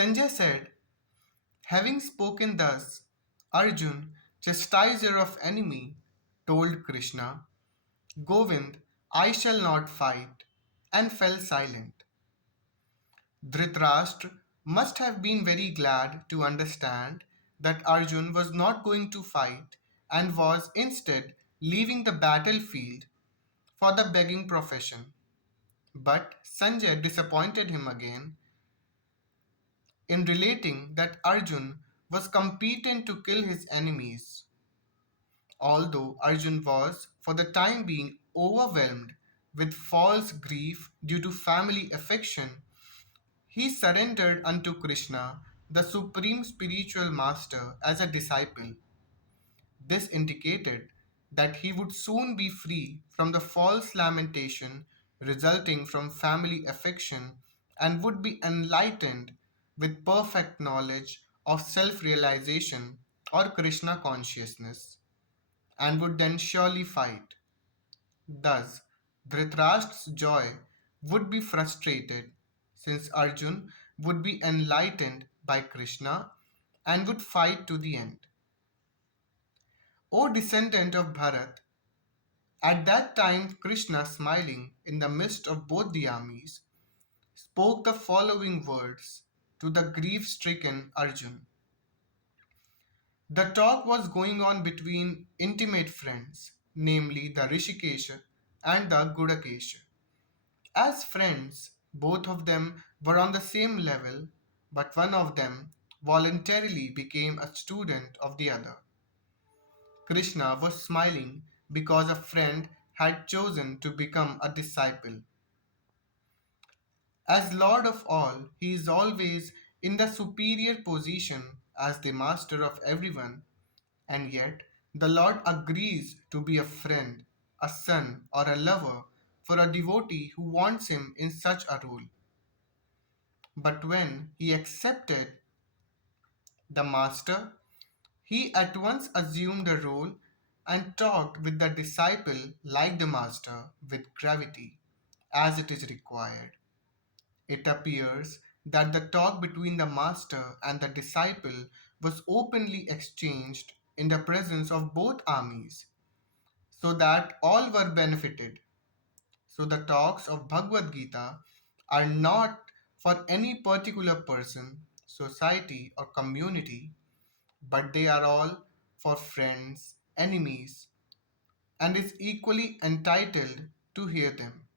Sanjay said, having spoken thus, Arjun, chastiser of enemy, told Krishna, Govind, I shall not fight, and fell silent. Dhritarashtra must have been very glad to understand that Arjun was not going to fight and was instead leaving the battlefield for the begging profession. But Sanjay disappointed him again in relating that Arjun was competent to kill his enemies. Although Arjun was, for the time being, overwhelmed with false grief due to family affection, he surrendered unto Krishna, the supreme spiritual master, as a disciple. This indicated that he would soon be free from the false lamentation resulting from family affection and would be enlightened with perfect knowledge of self realization or Krishna consciousness and would then surely fight. Thus, Dhritarashtra's joy would be frustrated since Arjun would be enlightened by Krishna and would fight to the end. O descendant of Bharat, at that time Krishna, smiling in the midst of both the armies, spoke the following words to the grief stricken Arjun. The talk was going on between intimate friends, namely the Rishikesha and the Gudakesha. As friends, both of them were on the same level, but one of them voluntarily became a student of the other. Krishna was smiling because a friend had chosen to become a disciple. As Lord of all, he is always in the superior position as the master of everyone, and yet the Lord agrees to be a friend, a son, or a lover for a devotee who wants him in such a role. But when he accepted the master, he at once assumed the role and talked with the disciple like the master with gravity, as it is required. It appears that the talk between the master and the disciple was openly exchanged in the presence of both armies, so that all were benefited. So the talks of Bhagavad Gita are not for any particular person, society, or community, but they are all for friends, enemies, and is equally entitled to hear them.